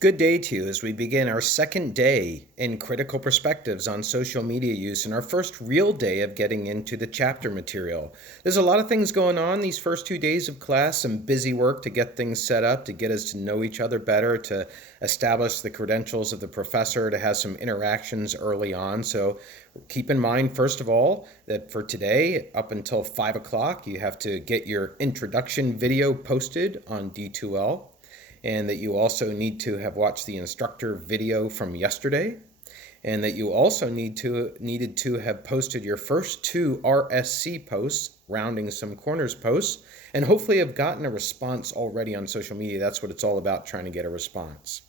Good day to you as we begin our second day in critical perspectives on social media use and our first real day of getting into the chapter material. There's a lot of things going on these first 2 days of class, some busy work to get things set up, to get us to know each other better, to establish the credentials of the professor, to have some interactions early on. So keep in mind, first of all, that for today, up until 5 o'clock, you have to get your introduction video posted on D2L. And that you also need to have watched the instructor video from yesterday, and that you also needed to have posted your first two RSC posts, rounding some corners posts, and hopefully have gotten a response already on social media. That's what it's all about, trying to get a response.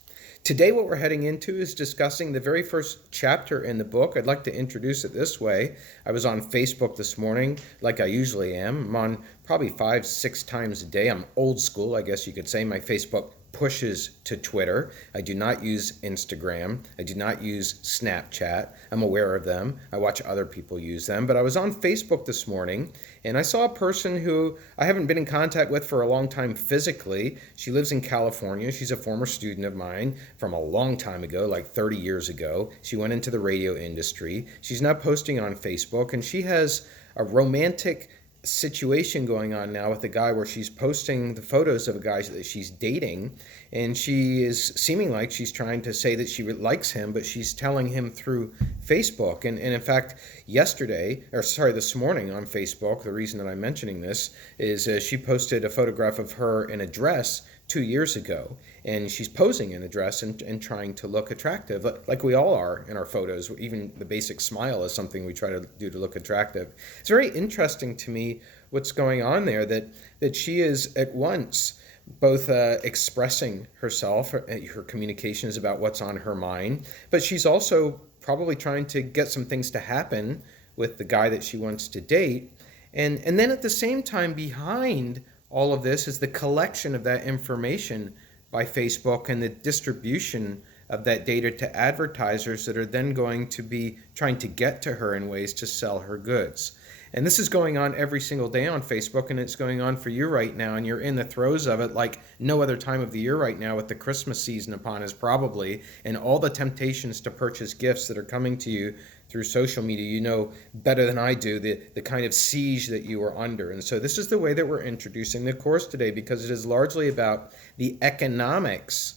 Today, what we're heading into is discussing the very first chapter in the book. I'd like to introduce it this way. I was on Facebook this morning, like I usually am. I'm on probably 5-6 times a day. I'm old school, I guess you could say. My Facebook pushes to Twitter. I do not use Instagram. I do not use Snapchat. I'm aware of them. I watch other people use them. But I was on Facebook this morning, and I saw a person who I haven't been in contact with for a long time physically. She lives in California. She's a former student of mine from a long time ago, like 30 years ago. She went into the radio industry. She's now posting on Facebook, and she has a romantic situation going on now with a guy where she's posting the photos of a guy that she's dating, and she is seeming like she's trying to say that she likes him, but she's telling him through Facebook. And in fact, this morning on Facebook, the reason that I'm mentioning this is she posted a photograph of her in a dress 2 years ago, and she's posing in a dress and trying to look attractive, like we all are in our photos. Even the basic smile is something we try to do to look attractive. It's very interesting to me what's going on there, that she is at once both expressing herself, her communication is about what's on her mind, but she's also probably trying to get some things to happen with the guy that she wants to date. And then at the same time, behind all of this is the collection of that information by Facebook and the distribution of that data to advertisers that are then going to be trying to get to her in ways to sell her goods. And this is going on every single day on Facebook, and it's going on for you right now, and you're in the throes of it like no other time of the year right now, with the Christmas season upon us probably, and all the temptations to purchase gifts that are coming to you through social media. You know better than I do the kind of siege that you are under. And so this is the way that we're introducing the course today, because it is largely about the economics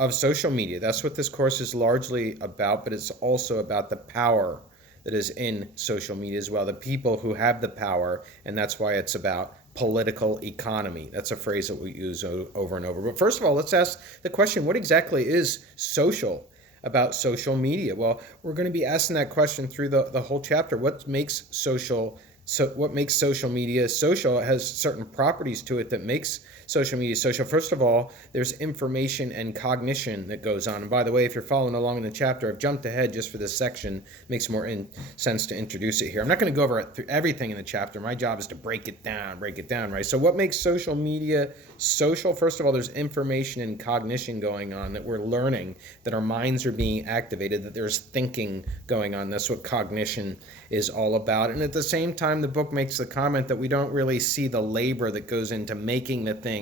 of social media. That's what this course is largely about, but it's also about the power that is in social media as well, the people who have the power, and that's why it's about political economy. That's a phrase that we use over and over. But first of all, let's ask the question, what exactly is social about social media? Well, we're going to be asking that question through the whole chapter. What makes social media social? It has certain properties to it that makes social media social. First of all, there's information and cognition that goes on. And by the way, if you're following along in the chapter, I've jumped ahead just for this section. It makes more sense to introduce it here. I'm not going to go over through everything in the chapter. My job is to break it down, right? So what makes social media social? First of all, there's information and cognition going on, that we're learning, that our minds are being activated, that there's thinking going on. That's what cognition is all about. And at the same time, the book makes the comment that we don't really see the labor that goes into making the things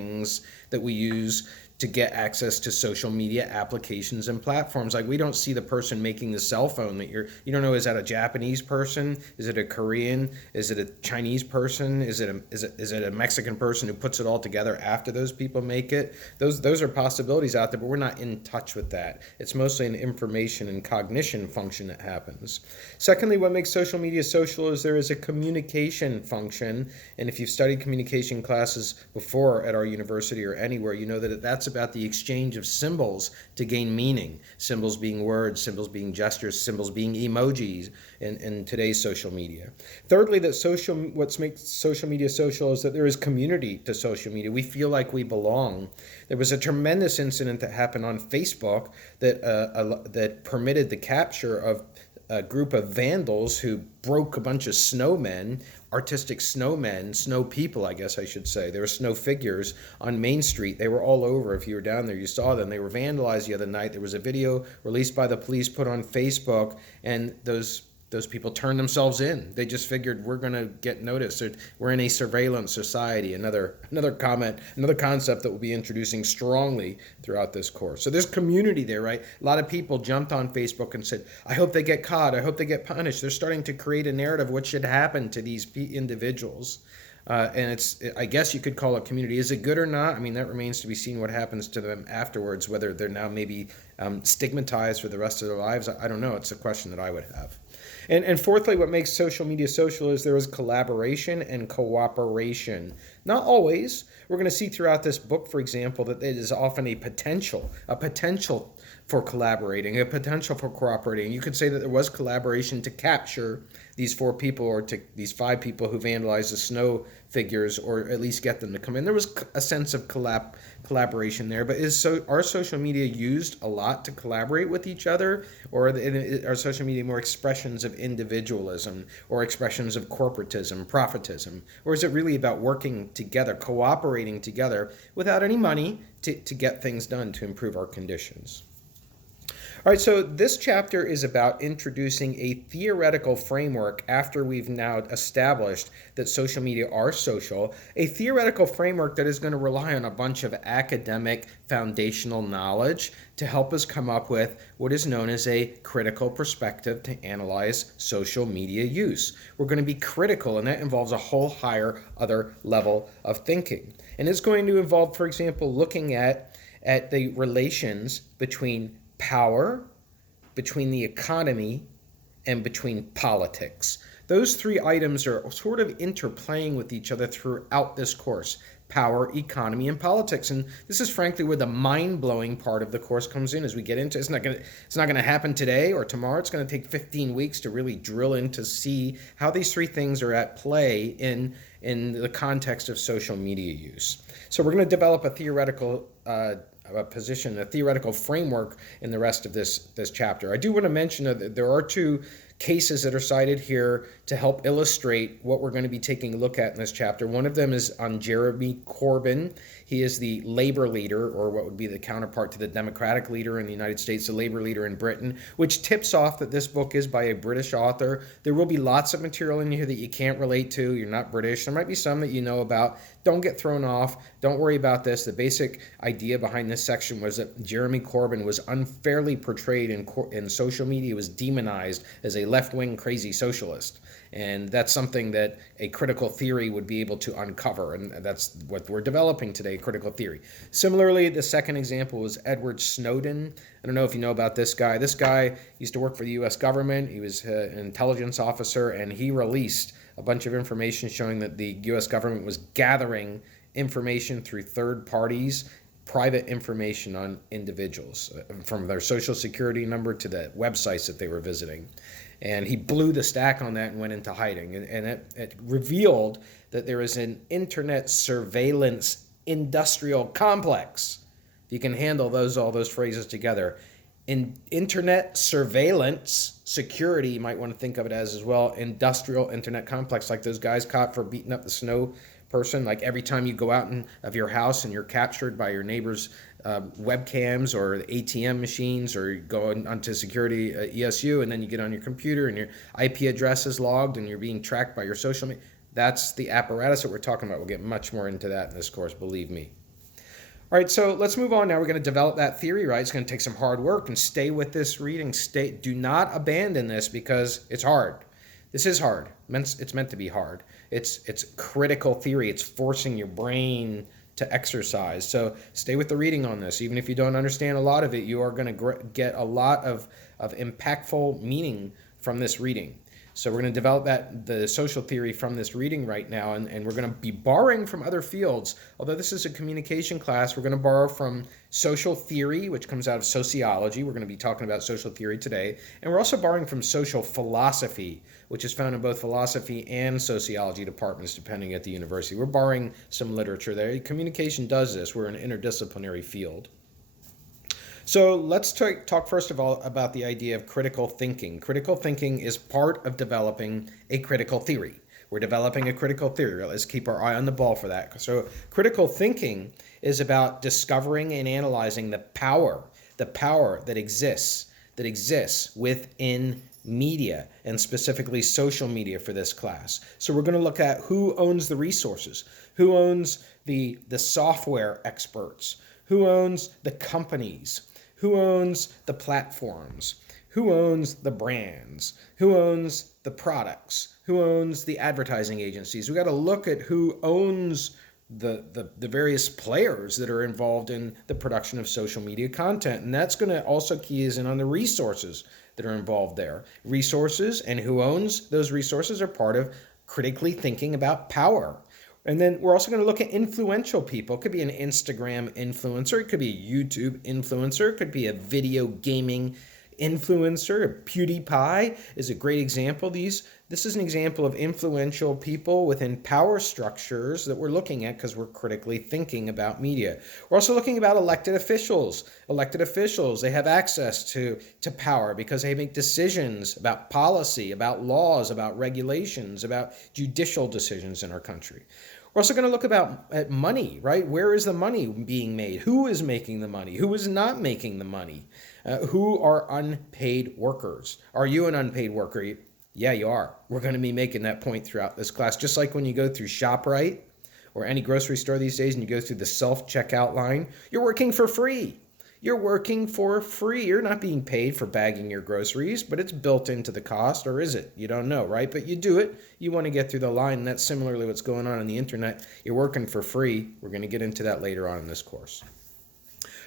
that we use to get access to social media applications and platforms. Like, we don't see the person making the cell phone that you don't know, is that a Japanese person? Is it a Korean? Is it a Chinese person? Is it a Mexican person who puts it all together after those people make it? Those are possibilities out there, but we're not in touch with that. It's mostly an information and cognition function that happens. Secondly, what makes social media social is there is a communication function. And if you've studied communication classes before at our university or anywhere, you know that that's about the exchange of symbols to gain meaning. Symbols being words, symbols being gestures, symbols being emojis in today's social media. Thirdly, what makes social media social is that there is community to social media. We feel like we belong. There was a tremendous incident that happened on Facebook that permitted the capture of a group of vandals who broke a bunch of snowmen, artistic snowmen, snow people, I guess I should say. They were snow figures on Main Street. They were all over. If you were down there, you saw them. They were vandalized the other night. There was a video released by the police, put on Facebook, and those those people turn themselves in. They just figured we're going to get noticed. We're in a surveillance society. Another comment, another concept that we'll be introducing strongly throughout this course. So there's community there, right? A lot of people jumped on Facebook and said, I hope they get caught. I hope they get punished. They're starting to create a narrative of what should happen to these individuals. And I guess you could call it community. Is it good or not? I mean, that remains to be seen what happens to them afterwards, whether they're now maybe stigmatized for the rest of their lives. I don't know. It's a question that I would have. And fourthly, what makes social media social is there is collaboration and cooperation. Not always. We're going to see throughout this book, for example, that it is often a potential for collaborating, a potential for cooperating. You could say that there was collaboration to capture these 4 people or to these 5 people who vandalized the snow figures, or at least get them to come in. There was a sense of collaboration there, but are social media used a lot to collaborate with each other, or are social media more expressions of individualism or expressions of corporatism, profitism, or is it really about working together, cooperating together without any money to get things done to improve our conditions? All right, so this chapter is about introducing a theoretical framework after we've now established that social media are social, a theoretical framework that is going to rely on a bunch of academic foundational knowledge to help us come up with what is known as a critical perspective to analyze social media use. We're going to be critical, and that involves a whole higher other level of thinking. And it's going to involve, for example, looking at the relations between power, between the economy, and between politics. Those 3 items are sort of interplaying with each other throughout this course: power, economy, and politics. And this is frankly where the mind-blowing part of the course comes in as we get into it. It's not going to happen today or tomorrow. It's going to take 15 weeks to really drill in to see how these 3 things are at play in the context of social media use. So we're going to develop a theoretical a theoretical framework in the rest of this chapter. I do want to mention that there are 2 cases that are cited here to help illustrate what we're going to be taking a look at in this chapter. One of them is on Jeremy Corbyn. He is the labor leader, or what would be the counterpart to the Democratic leader in the United States, the labor leader in Britain, which tips off that this book is by a British author. There will be lots of material in here that you can't relate to. You're not British. There might be some that you know about. Don't get thrown off. Don't worry about this. The basic idea behind this section was that Jeremy Corbyn was unfairly portrayed in social media, was demonized as a left-wing crazy socialist. And that's something that a critical theory would be able to uncover, and that's what we're developing today, critical theory. Similarly, the second example was Edward Snowden. I don't know if you know about this guy. This guy used to work for the U.S. government. He was an intelligence officer, and he released a bunch of information showing that the U.S. government was gathering information through third parties, private information on individuals, from their social security number to the websites that they were visiting. And he blew the stack on that and went into hiding. And it revealed that there is an internet surveillance industrial complex. You can handle all those phrases together. In internet surveillance security, you might want to think of it as well, industrial internet complex, like those guys caught for beating up the snow person. Like every time you go out of your house and you're captured by your neighbor's webcams or ATM machines, or you go onto security ESU, and then you get on your computer and your IP address is logged and you're being tracked by your social media. That's the apparatus that we're talking about. We'll get much more into that in this course, believe me. All right, so let's move on now. We're going to develop that theory, right? It's going to take some hard work, and stay with this reading. Do not abandon this because it's hard. This is hard. It's meant to be hard. It's critical theory. It's forcing your brain to exercise. So stay with the reading on this. Even if you don't understand a lot of it, you are going to get a lot of impactful meaning from this reading. So we're going to develop the social theory from this reading right now, and we're going to be borrowing from other fields. Although this is a communication class, we're going to borrow from social theory, which comes out of sociology. We're going to be talking about social theory today. And we're also borrowing from social philosophy, which is found in both philosophy and sociology departments, depending at the university. We're borrowing some literature there. Communication does this. We're an interdisciplinary field. So let's talk first of all about the idea of critical thinking. Critical thinking is part of developing a critical theory. We're developing a critical theory. Let's keep our eye on the ball for that. So critical thinking is about discovering and analyzing the power that exists within media, and specifically social media for this class. So we're going to look at who owns the resources, who owns the software experts, who owns the companies, who owns the platforms, who owns the brands, who owns the products, who owns the advertising agencies. We got to look at who owns the various players that are involved in the production of social media content. And that's going to also key in on the resources that are involved there. Resources and who owns those resources are part of critically thinking about power. And then we're also going to look at influential people. It could be an Instagram influencer. It could be a YouTube influencer. It could be a video gaming influencer. PewDiePie is a great example. This is an example of influential people within power structures that we're looking at because we're critically thinking about media. We're also looking about elected officials. Elected officials, they have access to power because they make decisions about policy, about laws, about regulations, about judicial decisions in our country. We're also going to look at money, right? Where is the money being made? Who is making the money? Who is not making the money? Who are unpaid workers? Are you an unpaid worker? Yeah, you are. We're going to be making that point throughout this class. Just like when you go through ShopRite or any grocery store these days and you go through the self-checkout line, you're working for free. You're working for free. You're not being paid for bagging your groceries, but it's built into the cost, or is it? You don't know, right? But you do it. You want to get through the line, and that's similarly what's going on the internet. You're working for free. We're going to get into that later on in this course.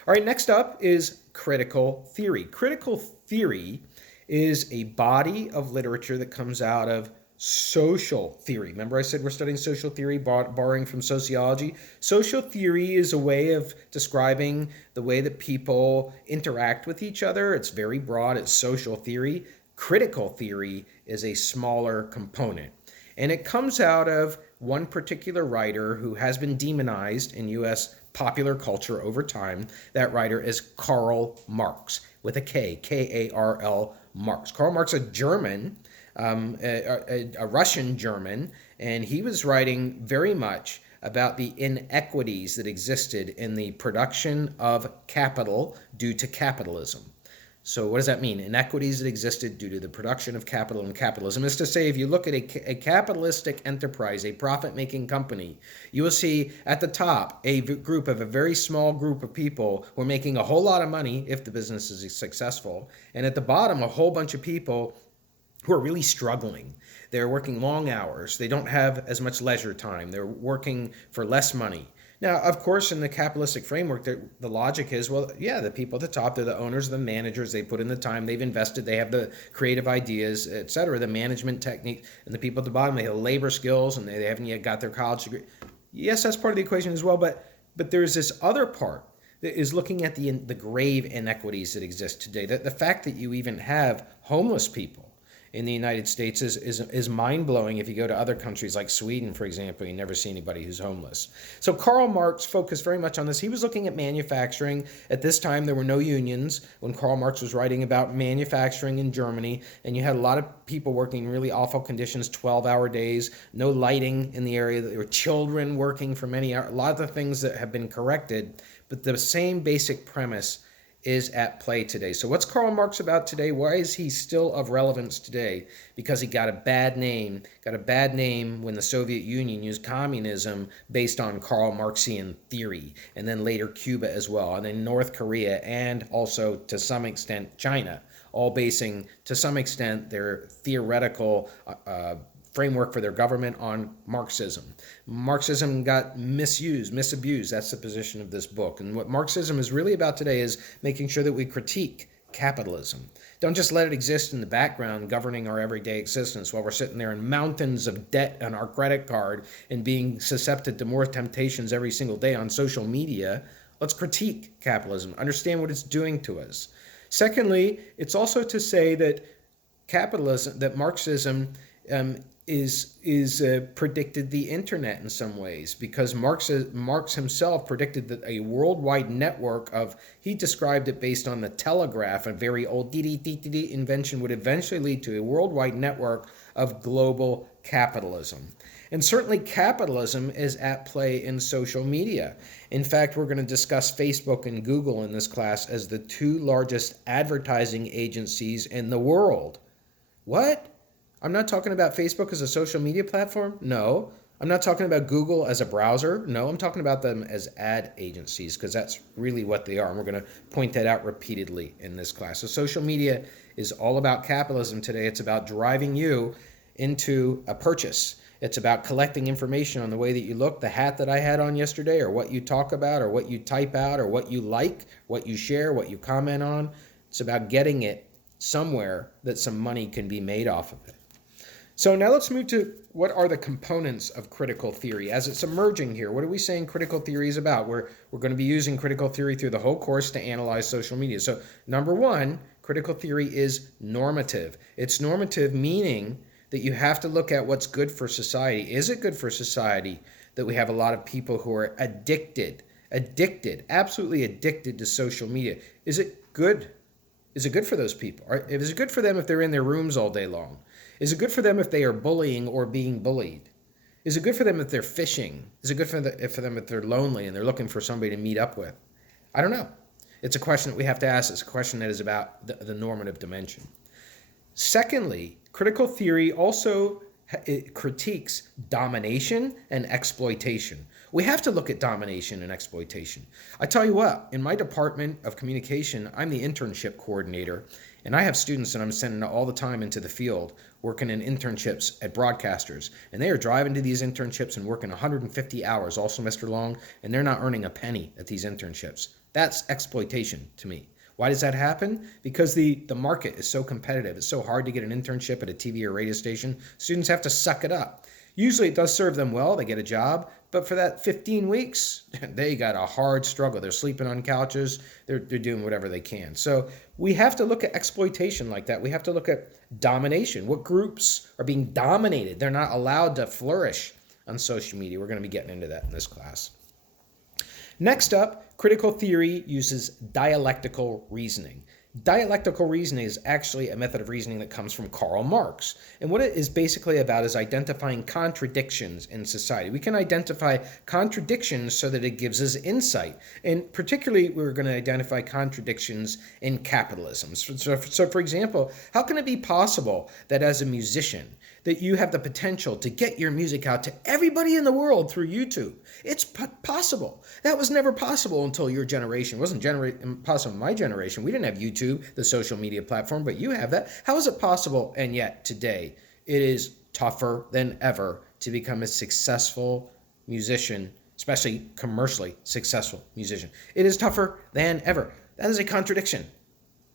All right, next up is critical theory. Critical theory is a body of literature that comes out of social theory. Remember I said we're studying social theory, borrowing from sociology? Social theory is a way of describing the way that people interact with each other. It's very broad. It's social theory. Critical theory is a smaller component. And it comes out of one particular writer who has been demonized in U.S. popular culture over time. That writer is Karl Marx, with a K, K-A-R-L, Marx. Karl Marx, a German, a Russian German, and he was writing very much about the inequities that existed in the production of capital due to capitalism. So what does that mean? Inequities that existed due to the production of capital and capitalism is to say, if you look at a capitalistic enterprise, a profit-making company, you will see at the top a very small group of people who are making a whole lot of money if the business is successful, and at the bottom a whole bunch of people who are really struggling. They're working long hours. They don't have as much leisure time. They're working for less money. Now, of course, in the capitalistic framework, the logic is, well, yeah, the people at the top, they're the owners, the managers, they put in the time, they've invested, they have the creative ideas, etc., the management technique, and the people at the bottom, they have labor skills, and they haven't yet got their college degree. Yes, that's part of the equation as well, but there's this other part that is looking at the grave inequities that exist today. The fact that you even have homeless people in the United States is mind-blowing. If you go to other countries like Sweden, for example, you never see anybody who's homeless. So Karl Marx focused very much on this. He was looking at manufacturing. At this time, there were no unions when Karl Marx was writing about manufacturing in Germany, and you had a lot of people working in really awful conditions, 12-hour days, no lighting in the area. There were children working for many hours, a lot of the things that have been corrected, but the same basic premise is at play today. So what's Karl Marx about today? Why is he still of relevance today? Because he got a bad name when the Soviet Union used communism based on Karl Marxian theory, and then later Cuba as well, and then North Korea, and also to some extent China, all basing to some extent their theoretical framework for their government on Marxism. Marxism got misabused. That's the position of this book. And what Marxism is really about today is making sure that we critique capitalism. Don't just let it exist in the background governing our everyday existence while we're sitting there in mountains of debt on our credit card and being susceptible to more temptations every single day on social media. Let's critique capitalism, understand what it's doing to us. Secondly, it's also to say that Marxism predicted the internet in some ways, because Marx himself predicted that a worldwide network he described it based on the telegraph, a very old invention, would eventually lead to a worldwide network of global capitalism. And certainly capitalism is at play in social media. In fact, we're going to discuss Facebook and Google in this class as the two largest advertising agencies in the world. What? I'm not talking about Facebook as a social media platform? No. I'm not talking about Google as a browser? No, I'm talking about them as ad agencies, because that's really what they are. And we're going to point that out repeatedly in this class. So social media is all about capitalism today. It's about driving you into a purchase. It's about collecting information on the way that you look, the hat that I had on yesterday, or what you talk about, or what you type out, or what you like, what you share, what you comment on. It's about getting it somewhere that some money can be made off of it. So now let's move to what are the components of critical theory as it's emerging here. What are we saying critical theory is about? We're going to be using critical theory through the whole course to analyze social media. So number one, critical theory is normative. It's normative, meaning that you have to look at what's good for society. Is it good for society that we have a lot of people who are addicted, absolutely addicted to social media? Is it good? Is it good for those people? Is it good for them if they're in their rooms all day long? Is it good for them if they are bullying or being bullied? Is it good for them if they're fishing? Is it good for them if they're lonely and they're looking for somebody to meet up with? I don't know. It's a question that we have to ask. It's a question that is about the normative dimension. Secondly, critical theory also critiques domination and exploitation. We have to look at domination and exploitation. I tell you what, in my department of communication, I'm the internship coordinator, and I have students that I'm sending all the time into the field working in internships at broadcasters, and they are driving to these internships and working 150 hours all semester long, and they're not earning a penny at these internships. That's exploitation to me. Why does that happen? Because the market is so competitive. It's so hard to get an internship at a TV or radio station. Students have to suck it up. Usually it does serve them well. They get a job. But for that 15 weeks, they got a hard struggle. They're sleeping on couches. They're doing whatever they can. So we have to look at exploitation like that. We have to look at domination. What groups are being dominated? They're not allowed to flourish on social media. We're going to be getting into that in this class. Next up, critical theory uses dialectical reasoning. Dialectical reasoning is actually a method of reasoning that comes from Karl Marx. And what it is basically about is identifying contradictions in society. We can identify contradictions so that it gives us insight. And particularly, we're going to identify contradictions in capitalism. So for example, how can it be possible that as a musician, that you have the potential to get your music out to everybody in the world through YouTube? It's possible. That was never possible until your generation. It wasn't possible in my generation. We didn't have YouTube, the social media platform, but you have that. How is it possible? And yet today, it is tougher than ever to become a successful musician, especially commercially successful musician. It is tougher than ever. That is a contradiction.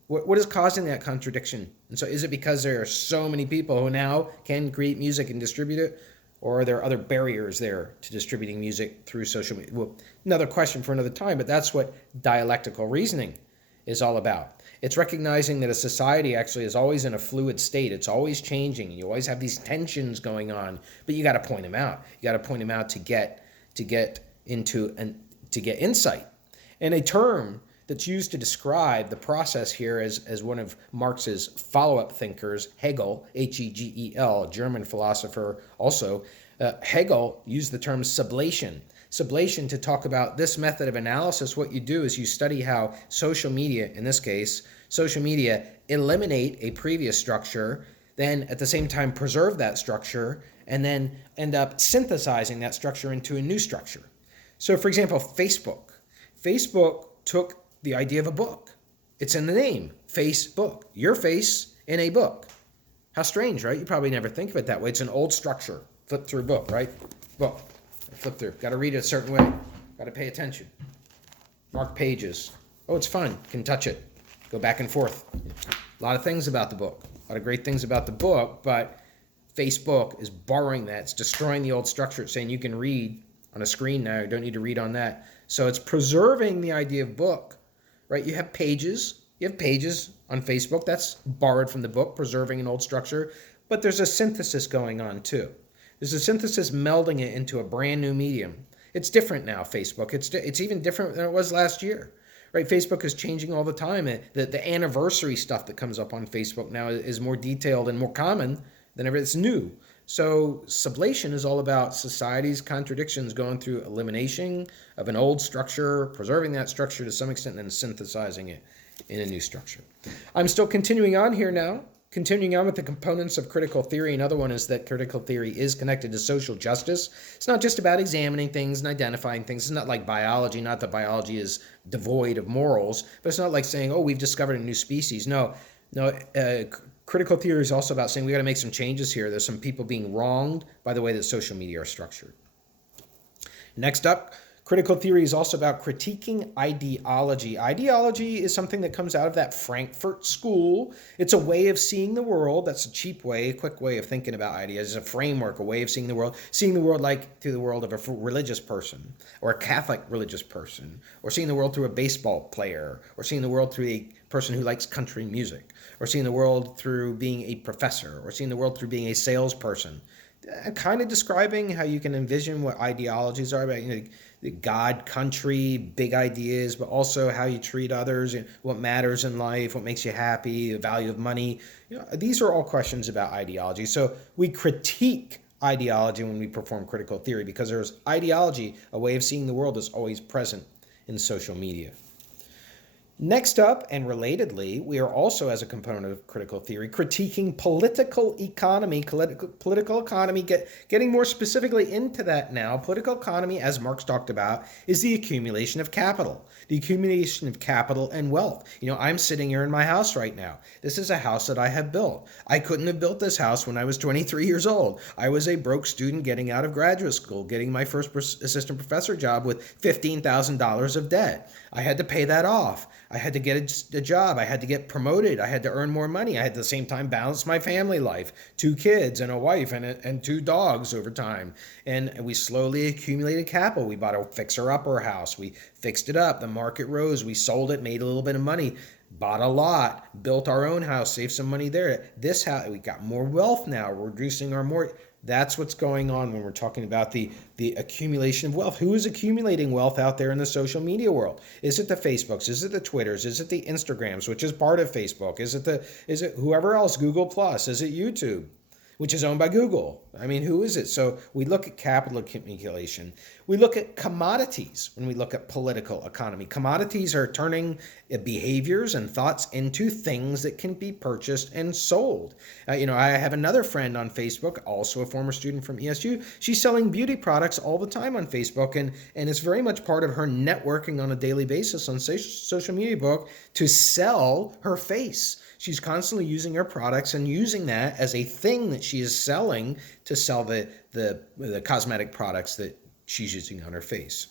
What is causing that contradiction? And so is it because there are so many people who now can create music and distribute it? Or are there other barriers there to distributing music through social media? Well, another question for another time, but that's what dialectical reasoning is all about. It's recognizing that a society actually is always in a fluid state. It's always changing. You always have these tensions going on, but you got to point them out. You got to point them out to get insight. And a term that's used to describe the process here as one of Marx's follow-up thinkers, Hegel, Hegel, German philosopher also. Hegel used the term sublation. Sublation to talk about this method of analysis. What you do is you study how social media, in this case, social media eliminate a previous structure, then at the same time preserve that structure, and then end up synthesizing that structure into a new structure. So for example, Facebook. Facebook took the idea of a book. It's in the name, Facebook. Your face in a book. How strange, right? You probably never think of it that way. It's an old structure. Flip through book, right? Book. Flip through. Got to read it a certain way. Got to pay attention. Mark pages. Oh, it's fun. Can touch it. Go back and forth. A lot of things about the book. A lot of great things about the book, but Facebook is borrowing that. It's destroying the old structure. It's saying you can read on a screen now. You don't need to read on that. So it's preserving the idea of book. Right? You have pages. You have pages on Facebook. That's borrowed from the book, preserving an old structure. But there's a synthesis going on too. There's a synthesis melding it into a brand new medium. It's different now, Facebook. It's even different than it was last year. Right? Facebook is changing all the time. The anniversary stuff that comes up on Facebook now is more detailed and more common than ever. It's new. So sublation is all about society's contradictions going through elimination of an old structure, preserving that structure to some extent, and then synthesizing it in a new structure. I'm still continuing on here now. Continuing on with the components of critical theory, another one is that critical theory is connected to social justice. It's not just about examining things and identifying things. It's not like biology, not that biology is devoid of morals, but it's not like saying, oh, we've discovered a new species. No, critical theory is also about saying we got to make some changes here. There's some people being wronged by the way that social media are structured. Next up, critical theory is also about critiquing ideology. Ideology is something that comes out of that Frankfurt School. It's a way of seeing the world. That's a cheap way, a quick way of thinking about ideas. It's a framework, a way of seeing the world like through the world of a religious person or a Catholic religious person, or seeing the world through a baseball player, or seeing the world through a person who likes country music, or seeing the world through being a professor, or seeing the world through being a salesperson. Kind of describing how you can envision what ideologies are about, God, country, big ideas, but also how you treat others, and what matters in life, what makes you happy, the value of money. These are all questions about ideology. So we critique ideology when we perform critical theory, because there's ideology, a way of seeing the world, is always present in social media. Next up, and relatedly, we are also, as a component of critical theory, critiquing political economy. Political economy, getting more specifically into that now. Political economy, as Marx talked about, is the accumulation of capital. The accumulation of capital and wealth. I'm sitting here in my house right now. This is a house that I have built. I couldn't have built this house when I was 23 years old. I was a broke student getting out of graduate school, getting my first assistant professor job with $15,000 of debt. I had to pay that off. I had to get a job. I had to get promoted. I had to earn more money. I had to, at the same time, balance my family life. 2 kids and a wife and 2 dogs over time. And we slowly accumulated capital. We bought a fixer-upper house. We fixed it up. The market rose. We sold it, made a little bit of money, bought a lot, built our own house, saved some money there. This house, we got more wealth now. We're reducing our mortgage. That's what's going on when we're talking about the accumulation of wealth. Who is accumulating wealth out there in the social media world? Is it the Facebooks? Is it the Twitters? Is it the Instagrams, which is part of Facebook? Is it whoever else? Google Plus? Is it YouTube, which is owned by Google? Who is it? So we look at capital accumulation. We look at commodities when we look at political economy. Commodities are turning behaviors and thoughts into things that can be purchased and sold. I have another friend on Facebook, also a former student from ESU. She's selling beauty products all the time on Facebook, and it's very much part of her networking on a daily basis on social media book to sell her face. She's constantly using her products and using that as a thing that she is selling to sell the cosmetic products that she's using on her face.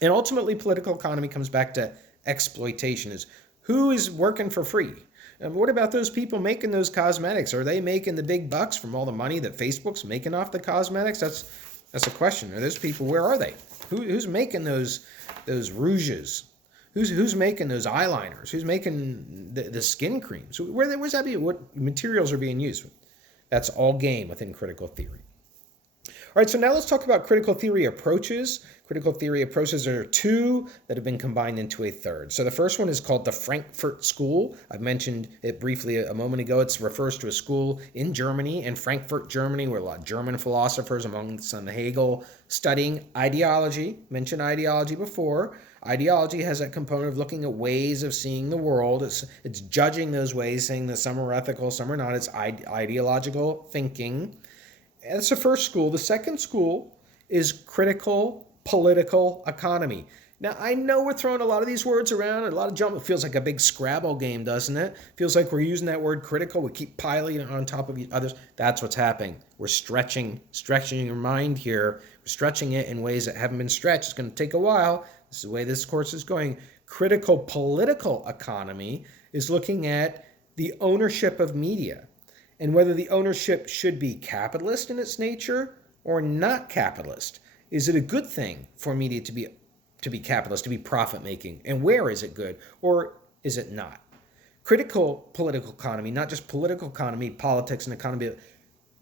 And ultimately, political economy comes back to exploitation. Is who is working for free? And what about those people making those cosmetics? Are they making the big bucks from all the money that Facebook's making off the cosmetics? That's a question. Are those people, where are they? Who's making those rouges? Who's making those eyeliners? Who's making the skin creams? Where's that being? What materials are being used? That's all game within critical theory. All right, so now let's talk about critical theory approaches. Critical theory approaches are 2 that have been combined into a third. So the first one is called the Frankfurt School. I mentioned it briefly a moment ago. It refers to a school in Germany, in Frankfurt, Germany, where a lot of German philosophers, among some Hegel, studying ideology. Mentioned ideology before. Ideology has that component of looking at ways of seeing the world. It's judging those ways, saying that some are ethical, some are not. It's ideological thinking. That's the first school. The second school is critical political economy. Now, I know we're throwing a lot of these words around, and a lot of jump. It feels like a big Scrabble game, doesn't it? Feels like we're using that word critical. We keep piling it on top of others. That's what's happening. We're stretching your mind here. We're stretching it in ways that haven't been stretched. It's going to take a while. This is the way this course is going. Critical political economy is looking at the ownership of media and whether the ownership should be capitalist in its nature or not capitalist. Is it a good thing for media to be capitalist, to be profit-making? And where is it good, or is it not? Critical political economy, not just political economy, politics and economy, but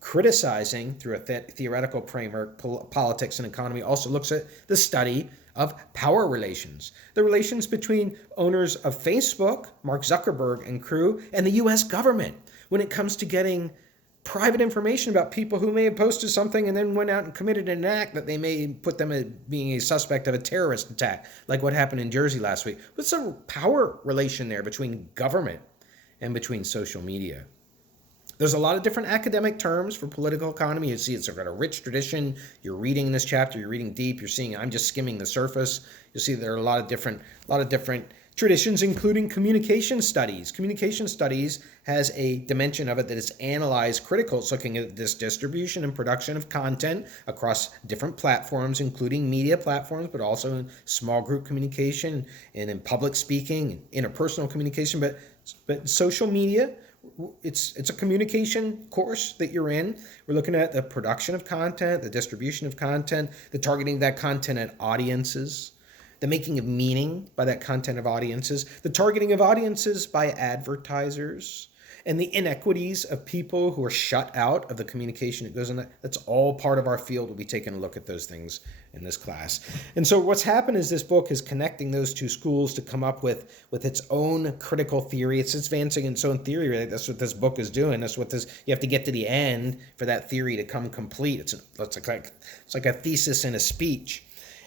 criticizing through a theoretical framework, politics and economy, also looks at the study of power relations, the relations between owners of Facebook, Mark Zuckerberg and crew, and the U.S. government when it comes to getting private information about people who may have posted something and then went out and committed an act that they may put them as being a suspect of a terrorist attack, like what happened in Jersey last week. What's the power relation there between government and between social media? There's a lot of different academic terms for political economy. You see it's got a rich tradition. You're reading this chapter, you're reading deep, you're seeing I'm just skimming the surface. You see there are a lot of different traditions, including communication studies. Communication studies has a dimension of it that is analyzed critical. It's looking at this distribution and production of content across different platforms, including media platforms, but also in small group communication and in public speaking, interpersonal communication, but social media. It's a communication course that you're in. We're looking at the production of content, the distribution of content, the targeting of that content at audiences, the making of meaning by that content of audiences, the targeting of audiences by advertisers, and the inequities of people who are shut out of the communication that goes in that. That's all part of our field. We'll be taking a look at those things in this class. And so what's happened is this book is connecting those two schools to come up with its own critical theory. It's advancing its own theory, right? That's what this book is doing. That's what you have to get to the end for that theory to come complete. It's like a thesis and a speech.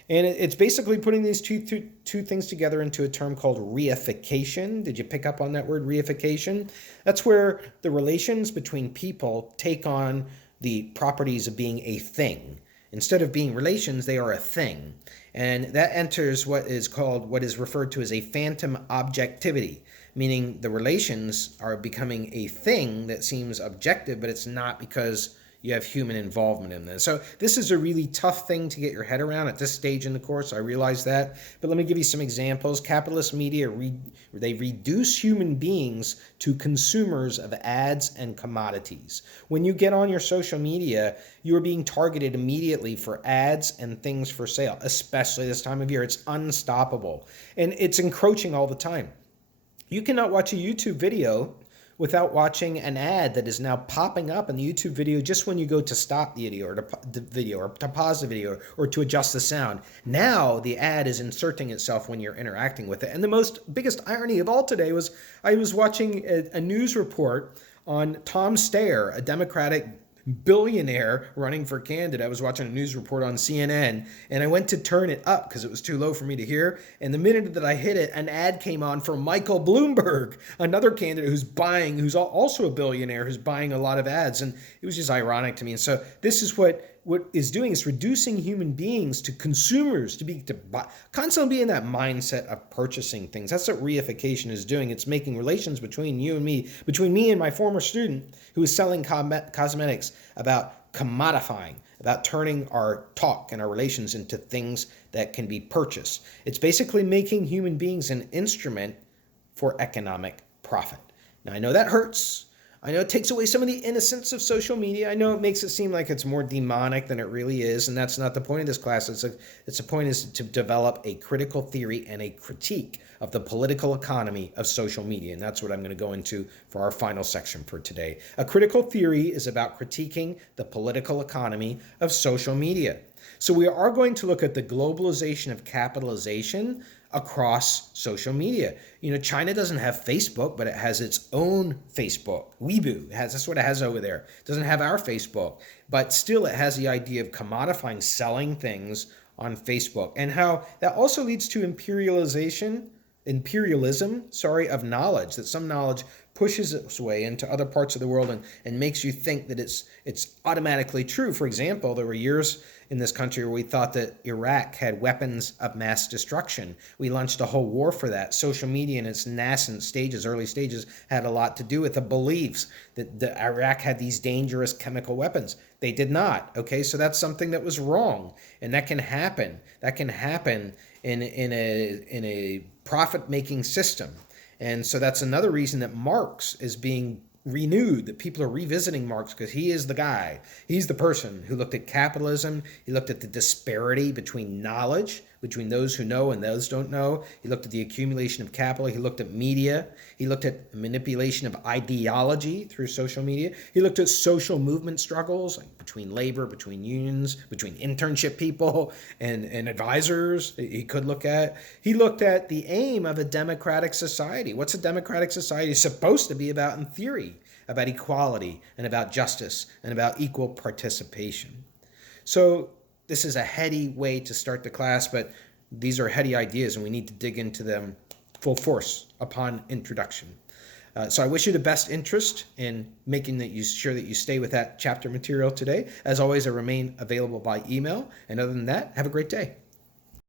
And it's basically putting these two things together into a term called reification. Did you pick up on that word, reification? That's where the relations between people take on the properties of being a thing. Instead of being relations, they are a thing. And that enters what is referred to as a phantom objectivity, meaning the relations are becoming a thing that seems objective, but it's not because you have human involvement in this. So this is a really tough thing to get your head around at this stage in the course. I realize that. But let me give you some examples. Capitalist media, they reduce human beings to consumers of ads and commodities. When you get on your social media, you are being targeted immediately for ads and things for sale, especially this time of year. It's unstoppable. And it's encroaching all the time. You cannot watch a YouTube video without watching an ad that is now popping up in the YouTube video just when you go to stop the video or to pause the video or to adjust the sound. Now the ad is inserting itself when you're interacting with it. And the biggest irony of all today was I was watching a news report on Tom Steyer, a Democratic billionaire running for candidate. I was watching a news report on CNN and I went to turn it up because it was too low for me to hear. And the minute that I hit it, an ad came on for Michael Bloomberg, another candidate who's also a billionaire, who's buying a lot of ads. And it was just ironic to me. And so this is what is doing is reducing human beings to consumers, to constantly be in that mindset of purchasing things. That's what reification is doing. It's making relations between you and me, between me and my former student who is selling cosmetics, about commodifying, about turning our talk and our relations into things that can be purchased. It's basically making human beings an instrument for economic profit. Now, I know that hurts. I know it takes away some of the innocence of social media. I know it makes it seem like it's more demonic than it really is, and that's not the point of this class. The point is to develop a critical theory and a critique of the political economy of social media, and that's what I'm going to go into for our final section for today. A critical theory is about critiquing the political economy of social media. So we are going to look at the globalization of capitalization across social media. You know, China doesn't have Facebook, but it has its own Facebook. Weibo, that's what it has over there. It doesn't have our Facebook, but still it has the idea of commodifying, selling things on Facebook, and how that also leads to imperialism of knowledge, that some knowledge pushes its way into other parts of the world and makes you think that it's automatically true. For example, there were years in this country where we thought that Iraq had weapons of mass destruction. We launched a whole war for that. Social media in its nascent stages, early stages, had a lot to do with the beliefs that Iraq had these dangerous chemical weapons. They did not. Okay, so that's something that was wrong, and that can happen. That can happen in a profit-making system. And so that's another reason that Marx is being renewed, that people are revisiting Marx, because he is the guy. He's the person who looked at capitalism. He looked at the disparity between knowledge, between those who know and those don't know. He looked at the accumulation of capital. He looked at media. He looked at manipulation of ideology through social media. He looked at social movement struggles, like between labor, between unions, between internship people and advisors. He looked at the aim of a democratic society. What's a democratic society supposed to be about in theory? About equality and about justice and about equal participation. So this is a heady way to start the class, but these are heady ideas and we need to dig into them full force upon introduction. So I wish you the best interest in making sure that you stay with that chapter material today. As always, I remain available by email. And other than that, have a great day.